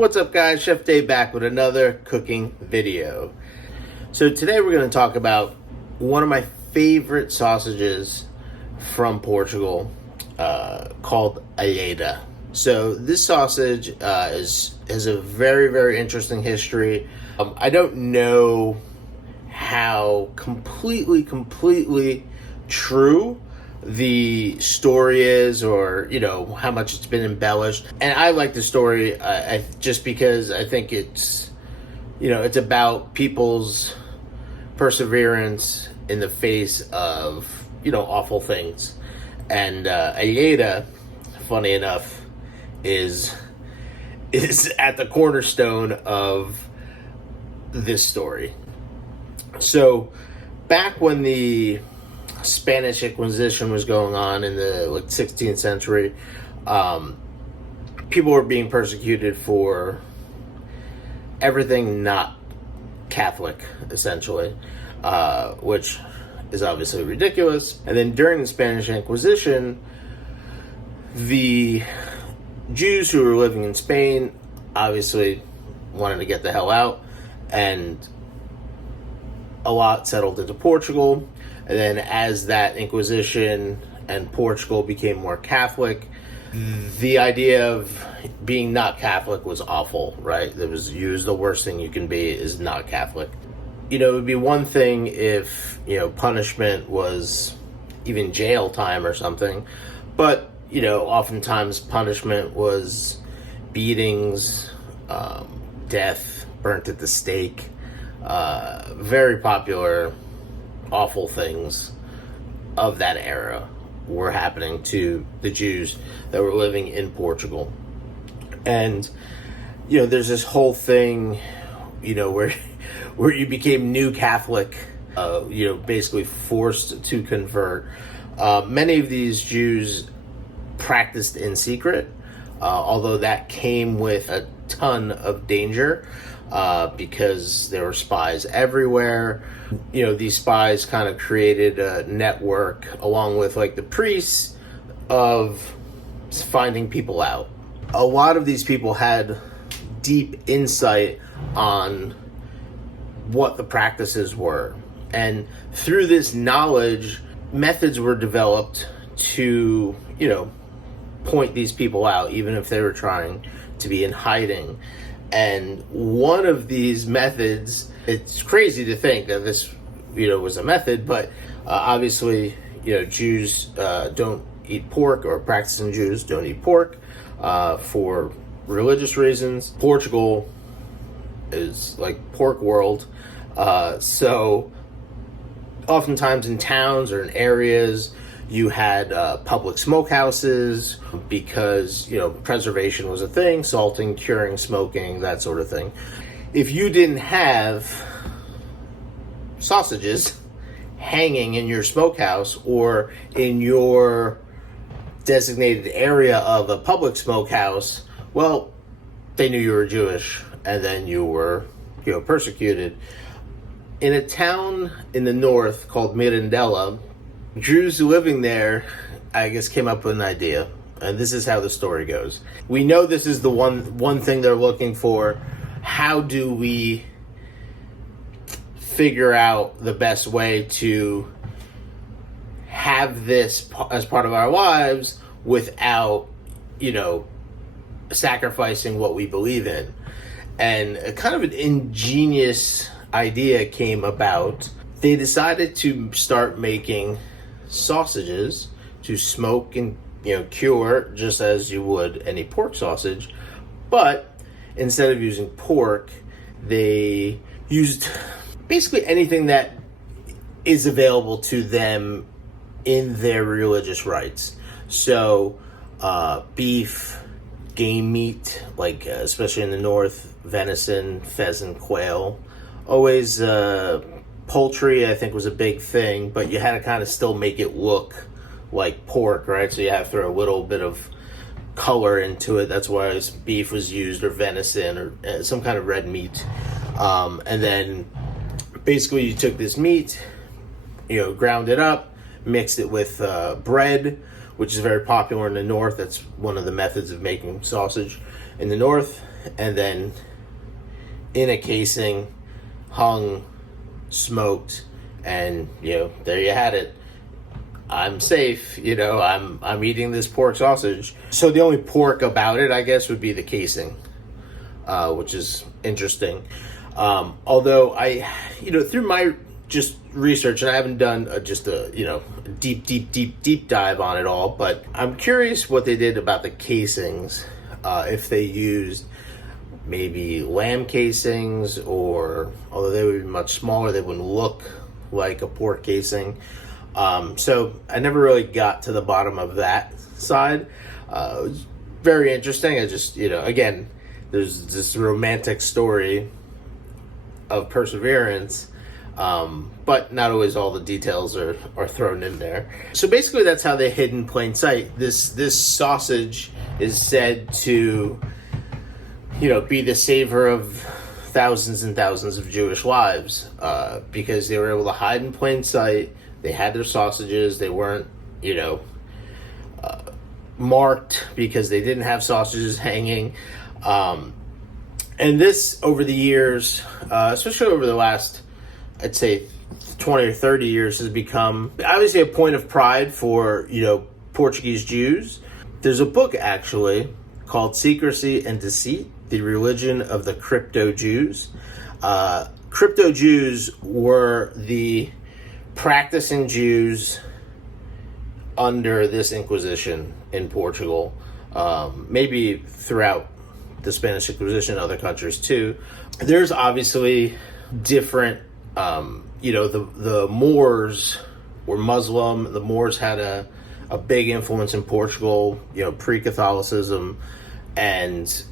What's up, guys? Chef Dave back with another cooking video. So today we're going to talk about one of my favorite sausages from Portugal called Alheira. So this sausage has a very, very interesting history. I don't know how completely true the story is, or how much it's been embellished. And I like the story just because I think it's it's about people's perseverance in the face of awful things. And Alheira, funny enough, is at the cornerstone of this story. So back when the Spanish Inquisition was going on in the 16th century, people were being persecuted for everything not Catholic, essentially, which is obviously ridiculous. And then during the Spanish Inquisition, the Jews who were living in Spain obviously wanted to get the hell out, and a lot settled into Portugal. And then as that Inquisition and Portugal became more Catholic, the idea of being not Catholic was awful, right? It was used, the worst thing you can be is not Catholic. It would be one thing if, punishment was even jail time or something. But, oftentimes punishment was beatings, death, burnt at the stake, very popular. Awful things of that era were happening to the Jews that were living in Portugal. And there's this whole thing where you became new Catholic, basically forced to convert. Many of these Jews practiced in secret, although that came with a ton of danger, because there were spies everywhere. These spies kind of created a network along with the priests of finding people out. A lot of these people had deep insight on what the practices were. And through this knowledge, methods were developed to, point these people out, even if they were trying to be in hiding. And one of these methods, it's crazy to think that this, was a method, but obviously, Jews don't eat pork, or practicing Jews don't eat pork for religious reasons. Portugal is like pork world. So oftentimes in towns or in areas, you had public smokehouses because, preservation was a thing, salting, curing, smoking, that sort of thing. If you didn't have sausages hanging in your smokehouse or in your designated area of a public smokehouse, well, they knew you were Jewish, and then you were, persecuted. In a town in the north called Mirandela, Jews living there, I guess, came up with an idea, and this is how the story goes. We know this is the one thing they're looking for. How do we figure out the best way to have this as part of our lives without, sacrificing what we believe in? And a kind of an ingenious idea came about. They decided to start making sausages to smoke and cure just as you would any pork sausage, but instead of using pork, they used basically anything that is available to them in their religious rites. So beef, game meat, especially in the north, venison, pheasant, quail. Always poultry, I think, was a big thing, but you had to kind of still make it look like pork, right? So you have to throw a little bit of color into it. That's why beef was used, or venison, or some kind of red meat. And then basically you took this meat, ground it up, mixed it with bread, which is very popular in the north. That's one of the methods of making sausage. in the north, and then in a casing, hung, smoked, and there you had it. I'm safe, I'm eating this pork sausage. So the only pork about it, I guess, would be the casing, which is interesting. Although through my just research, and I haven't done just a deep dive on it all, but I'm curious what they did about the casings, if they used maybe lamb casings, or although they would be much smaller, they wouldn't look like a pork casing. So I never really got to the bottom of that side. It was very interesting. I just, again, there's this romantic story of perseverance, but not always all the details are thrown in there. So basically that's how they hid in plain sight. This sausage is said to, be the savior of thousands and thousands of Jewish lives, because they were able to hide in plain sight. They had their sausages. They weren't, marked because they didn't have sausages hanging. And this, over the years, especially over the last, I'd say, 20 or 30 years, has become obviously a point of pride for, Portuguese Jews. There's a book, actually, called Secrecy and Deceit, The Religion of the Crypto Jews. Crypto Jews were the practicing Jews under this Inquisition in Portugal, maybe throughout the Spanish Inquisition in other countries too. There's obviously different, the Moors were Muslim. The Moors had a big influence in Portugal, pre-Catholicism, and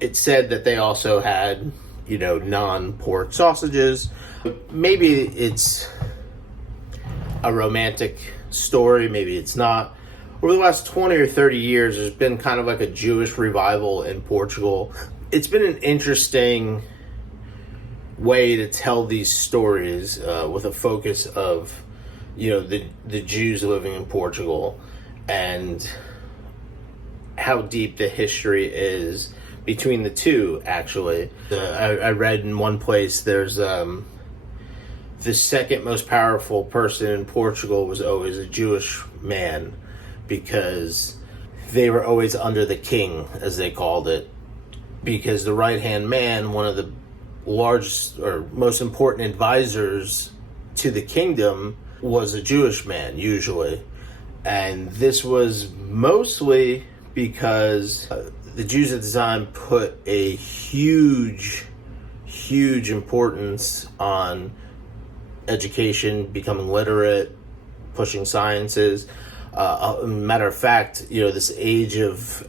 it's said that they also had, non-pork sausages. Maybe it's a romantic story, maybe it's not. Over the last 20 or 30 years, there's been kind of like a Jewish revival in Portugal. It's been an interesting way to tell these stories, with a focus of, the Jews living in Portugal, and how deep the history is between the two, actually. I read in one place there's the second most powerful person in Portugal was always a Jewish man, because they were always under the king, as they called it, because the right-hand man, one of the largest or most important advisors to the kingdom, was a Jewish man, usually. And this was mostly because the Jews at the time put a huge importance on education, becoming literate, pushing sciences. Matter of fact, this age of,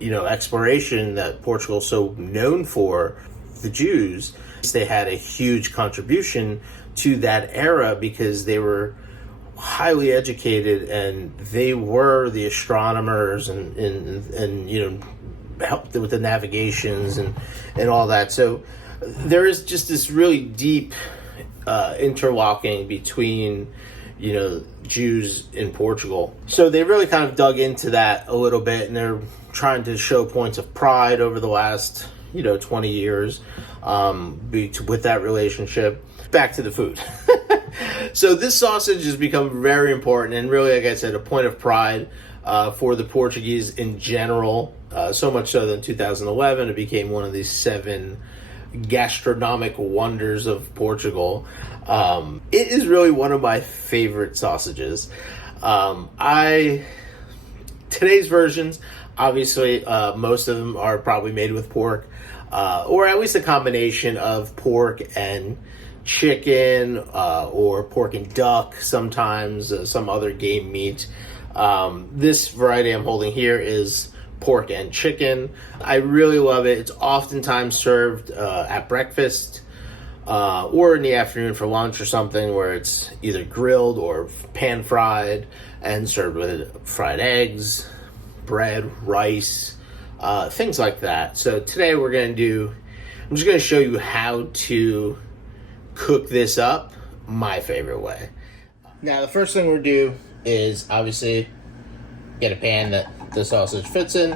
exploration that Portugal's so known for, the Jews, they had a huge contribution to that era because they were highly educated, and they were the astronomers and helped with the navigations and all that. So there is just this really deep interlocking between Jews in Portugal. So they really kind of dug into that a little bit, and they're trying to show points of pride over the last 20 years with that relationship. Back to the food. So this sausage has become very important, and really, like I said, a point of pride for the Portuguese in general. So much so that in 2011 it became one of these 7 gastronomic wonders of Portugal. It is really one of my favorite sausages. Today's versions, obviously, most of them are probably made with pork, or at least a combination of pork and chicken, or pork and duck, sometimes some other game meat. This variety I'm holding here is pork and chicken. I really love it. It's oftentimes served at breakfast, or in the afternoon for lunch or something, where it's either grilled or pan fried and served with fried eggs, bread, rice, things like that. So today I'm just going to show you how to cook this up my favorite way. Now, the first thing we'll do is obviously get a pan that the sausage fits in.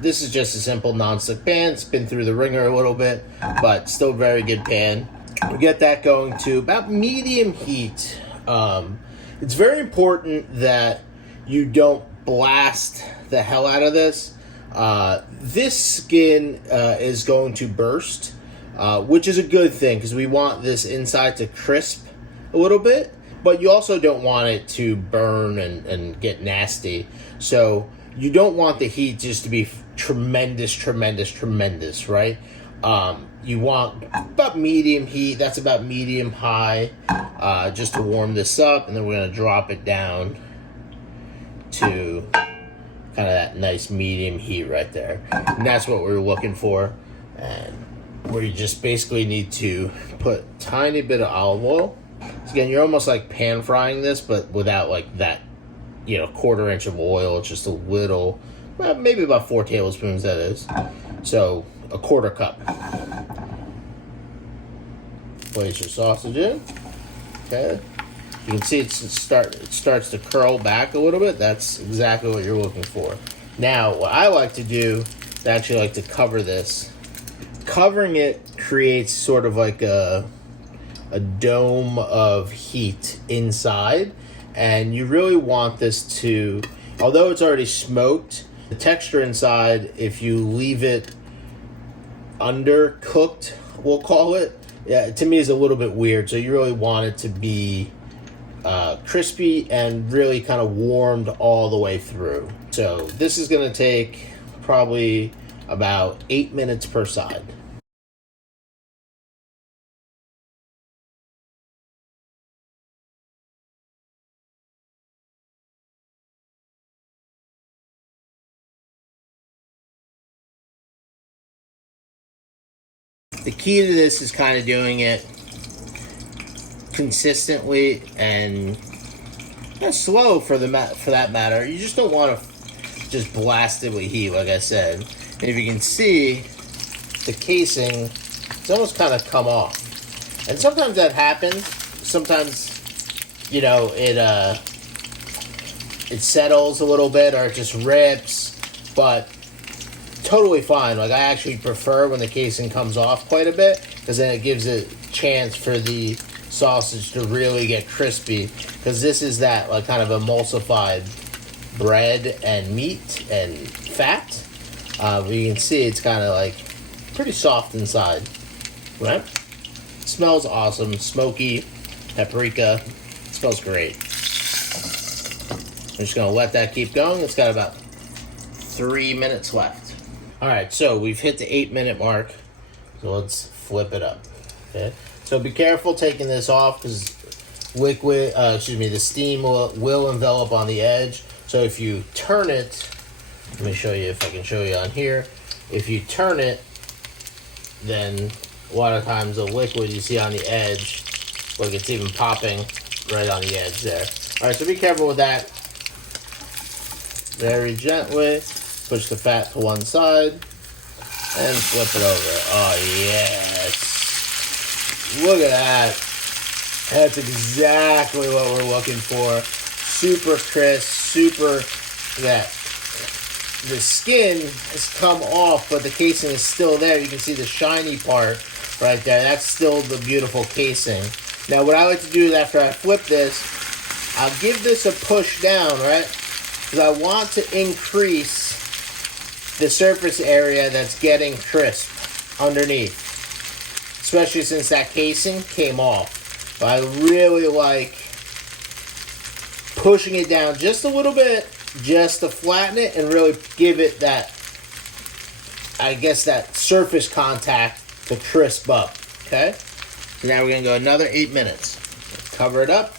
this is just a simple non-stick pan. It's been through the ringer a little bit, but still very good pan. We get that going to about medium heat. It's very important that you don't blast the hell out of this. This skin is going to burst, which is a good thing because we want this inside to crisp a little bit, but you also don't want it to burn and get nasty. So you don't want the heat just to be tremendous, right? You want about medium heat. That's about medium high, just to warm this up, and then we're going to drop it down to kind of that nice medium heat right there. And that's what we're looking for. And where you just basically need to put a tiny bit of olive oil. So again, you're almost like pan frying this, but without like that, quarter inch of oil. It's just a little, maybe about 4 tablespoons, that is. So a quarter cup. Place your sausage in. Okay. You can see it starts to curl back a little bit. That's exactly what you're looking for. Now, what I like to do is actually like to cover this. Covering it creates sort of like a dome of heat inside, and you really want this to, although it's already smoked, the texture inside, if you leave it undercooked, we'll call it, to me is a little bit weird. So you really want it to be crispy and really kind of warmed all the way through. So this is going to take probably about 8 minutes per side. The key to this is kind of doing it consistently and slow for that matter. You just don't want to just blast it with heat, like I said. And if you can see, the casing, it's almost kind of come off. And sometimes that happens. Sometimes, it settles a little bit or it just rips, but totally fine. Like, I actually prefer when the casing comes off quite a bit, because then it gives a chance for the sausage to really get crispy, because this is that like kind of emulsified bread and meat and fat. You can see it's kind of like pretty soft inside, right? It smells awesome, smoky, paprika. It smells great. I'm just gonna let that keep going. It's got about 3 minutes left. All right, so we've hit the 8-minute mark. So let's flip it up. Okay. So be careful taking this off, because the steam will envelop on the edge. So if you turn it, let me show you if I can show you on here. If you turn it, then a lot of times the liquid you see on the edge, like it's even popping right on the edge there. All right, so be careful with that. Very gently, push the fat to one side and flip it over. Oh, yes. Look at that. That's exactly what we're looking for. Super crisp, that the skin has come off, but the casing is still there. You can see the shiny part right there. That's still the beautiful casing. Now, what I like to do is after I flip this, I'll give this a push down, right? Because I want to increase the surface area that's getting crisp underneath, especially since that casing came off. But I really like pushing it down just a little bit, just to flatten it and really give it that, I guess, that surface contact to crisp up. Okay? Now we're going to go another 8 minutes. Cover it up.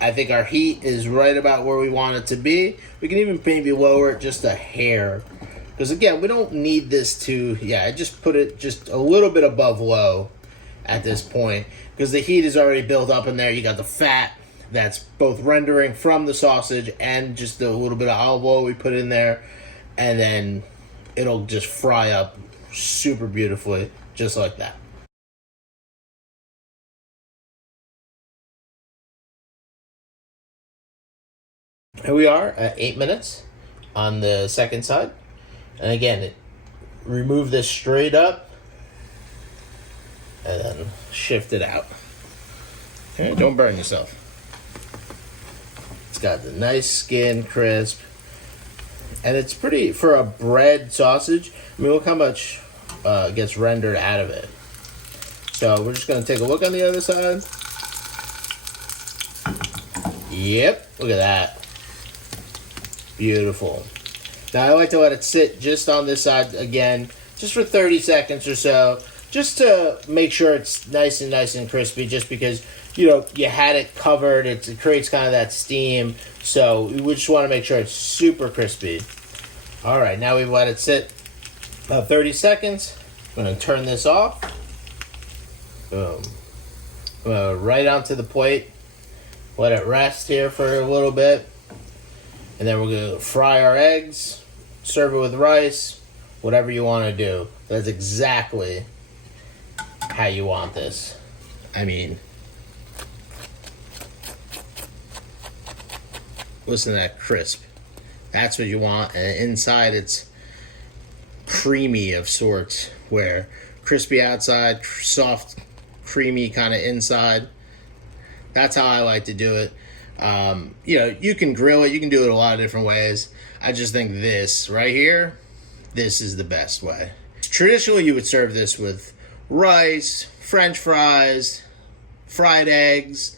I think our heat is right about where we want it to be. We can even maybe lower it just a hair. Because again, we don't need this to, I just put it just a little bit above low at this point. Because the heat is already built up in there. You got the fat that's both rendering from the sausage and just a little bit of olive oil we put in there. And then it'll just fry up super beautifully, just like that. Here we are at 8 minutes. on the second side. And again, remove this straight up and then shift it out. Okay, don't burn yourself. It's got the nice skin, crisp, and it's pretty, for a bread sausage, I mean, look how much gets rendered out of it. So we're just going to take a look on the other side. Yep, look at that. Beautiful. Now I like to let it sit just on this side again, just for 30 seconds or so, just to make sure it's nice and crispy, just because, you know, you had it covered, it creates kind of that steam, so we just want to make sure it's super crispy. Alright, now we've let it sit about 30 seconds. I'm going to turn this off. Boom. Right onto the plate. Let it rest here for a little bit. And then we're going to fry our eggs, serve it with rice, whatever you want to do. That's exactly how you want this. I mean, listen to that crisp. That's what you want. And inside it's creamy of sorts, where crispy outside, soft, creamy kind of inside. That's how I like to do it. You know, you can grill it. You can do it a lot of different ways. I just think this right here, this is the best way. Traditionally, you would serve this with rice, French fries, fried eggs,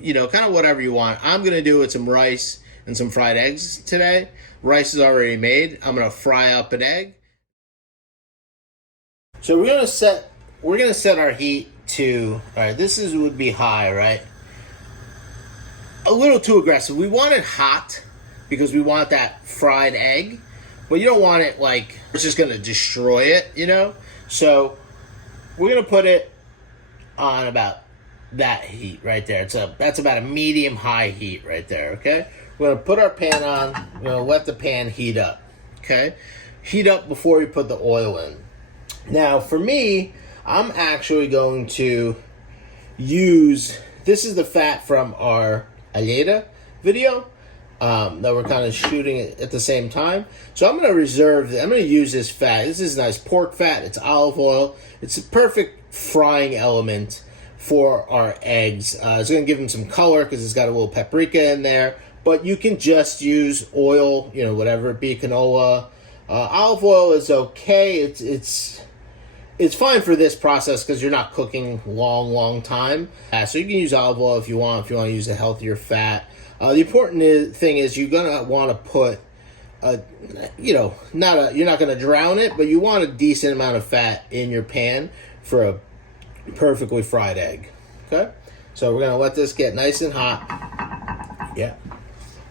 you know, kind of whatever you want. I'm going to do it with some rice and some fried eggs today. Rice is already made. I'm going to fry up an egg. So we're going to set our heat to, all right, would be high, right? A little too aggressive. We want it hot because we want that fried egg, but you don't want it like it's just going to destroy it, you know? So we're going to put it on about that heat right there. That's about a medium high heat right there, okay? We're going to put our pan on. We're going to let the pan heat up, okay? Heat up before we put the oil in. Now, for me, I'm actually going to use, this is the fat from our Alheira video that we're kind of shooting at the same time. So I'm going to use this fat. This is nice pork fat. It's olive oil. It's a perfect frying element for our eggs. It's going to give them some color because it's got a little paprika in there. But you can just use oil, you know, whatever it be, canola. Olive oil is okay. It's fine for this process because you're not cooking long time. So you can use olive oil if you want to use a healthier fat. The important thing is you're going to want to put, you know, you're not going to drown it, but you want a decent amount of fat in your pan for a perfectly fried egg. Okay? So we're going to let this get nice and hot. Yeah.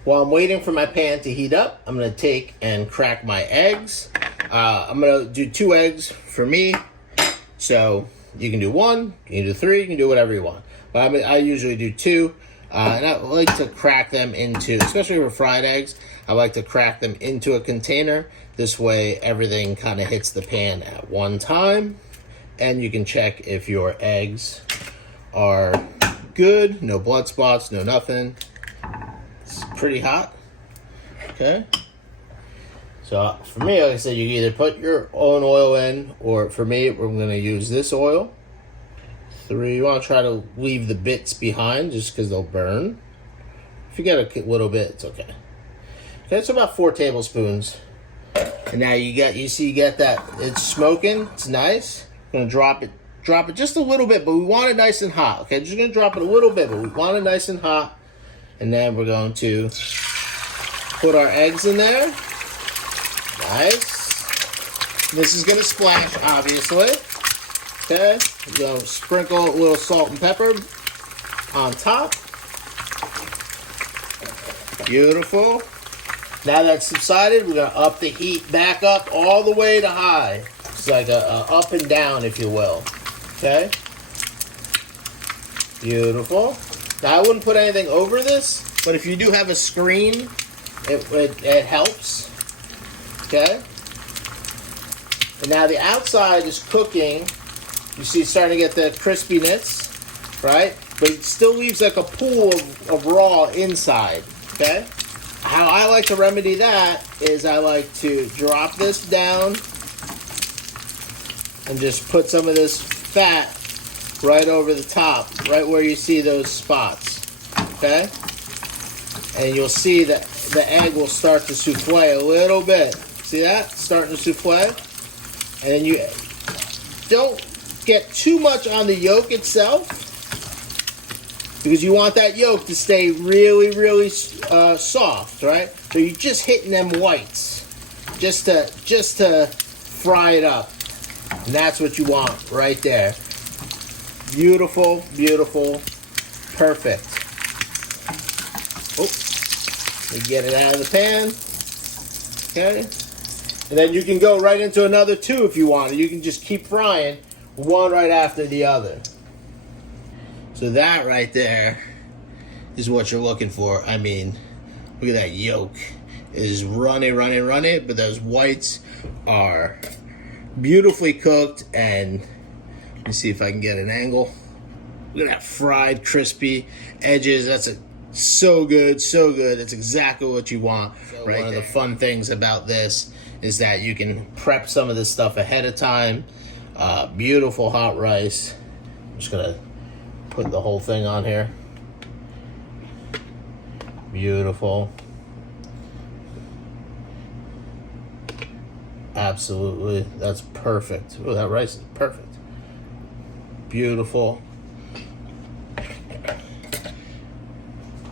While I'm waiting for my pan to heat up, I'm going to take and crack my eggs. I'm going to do 2 eggs for me. So you can do 1, you can do 3, you can do whatever you want. But I usually do 2. And I like to crack them into, especially for fried eggs, I like to crack them into a container. This way everything kind of hits the pan at one time. And you can check if your eggs are good. No blood spots, no nothing. It's pretty hot. Okay. So for me, like I said, you can either put your own oil in, or for me, we're going to use this oil. 3, you want to try to leave the bits behind just because they'll burn. If you get a little bit, it's okay. Okay, it's about 4 tablespoons. And now you get that, it's smoking, it's nice. I'm going to drop it just a little bit, but we want it nice and hot. Okay, just going to drop it a little bit, but we want it nice and hot. And then we're going to put our eggs in there. Nice. This is going to splash, obviously. Okay. We're going to sprinkle a little salt and pepper on top. Beautiful. Now that's subsided, we're going to up the heat back up all the way to high. It's like a up and down, if you will. Okay. Beautiful. Now I wouldn't put anything over this, but if you do have a screen, it helps. Okay. And now the outside is cooking. You see it's starting to get the crispiness, right? But it still leaves like a pool of raw inside. Okay. How I like to remedy that is I like to drop this down and just put some of this fat right over the top, right where you see those spots, okay? And you'll see that the egg will start to souffle a little bit. See that? Starting to souffle. And then you don't get too much on the yolk itself, because you want that yolk to stay really, really soft, right? So you're just hitting them whites, just to fry it up, and that's what you want right there. Beautiful, beautiful, perfect. Oh, we get it out of the pan, okay? And then you can go right into another two if you want. You can just keep frying one right after the other. So that right there is what you're looking for. I mean, look at that yolk. It is runny, but those whites are beautifully cooked. And let me see if I can get an angle. Look at that fried, crispy edges. That's so good, so good. That's exactly what you want right One of the fun things about this is that you can prep some of this stuff ahead of time. Beautiful hot rice. I'm just gonna put the whole thing on here. Beautiful. Absolutely. That's perfect. Oh, that rice is perfect. Beautiful.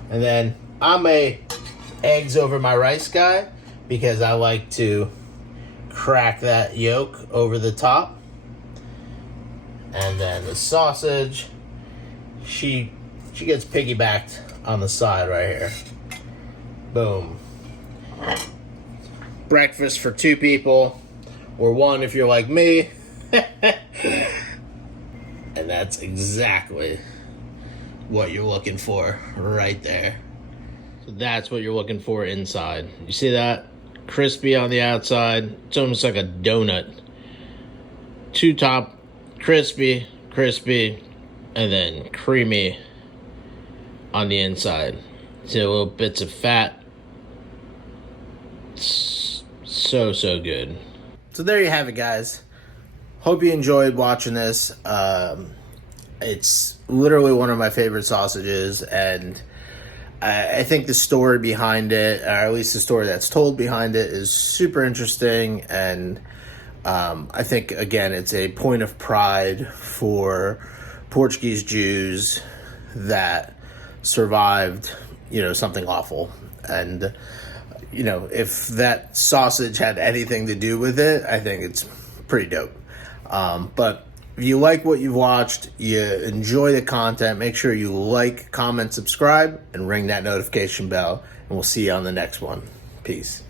And then I'm a eggs over my rice guy because I like to crack that yolk over the top. And then the sausage, she gets piggybacked on the side right here. Boom. Breakfast for two people, or one if you're like me. And that's exactly what you're looking for right there. So that's what you're looking for inside. You see that? Crispy on the outside. It's almost like a donut. Two top, crispy, and then creamy on the inside. See the little bits of fat. It's so good. So there you have it, guys. Hope you enjoyed watching this. It's literally one of my favorite sausages, and I think the story behind it, or at least the story that's told behind it, is super interesting. And I think, again, it's a point of pride for Portuguese Jews that survived, something awful. And, if that sausage had anything to do with it, I think it's pretty dope. But if you like what you've watched, you enjoy the content, make sure you like, comment, subscribe, and ring that notification bell. And we'll see you on the next one. Peace.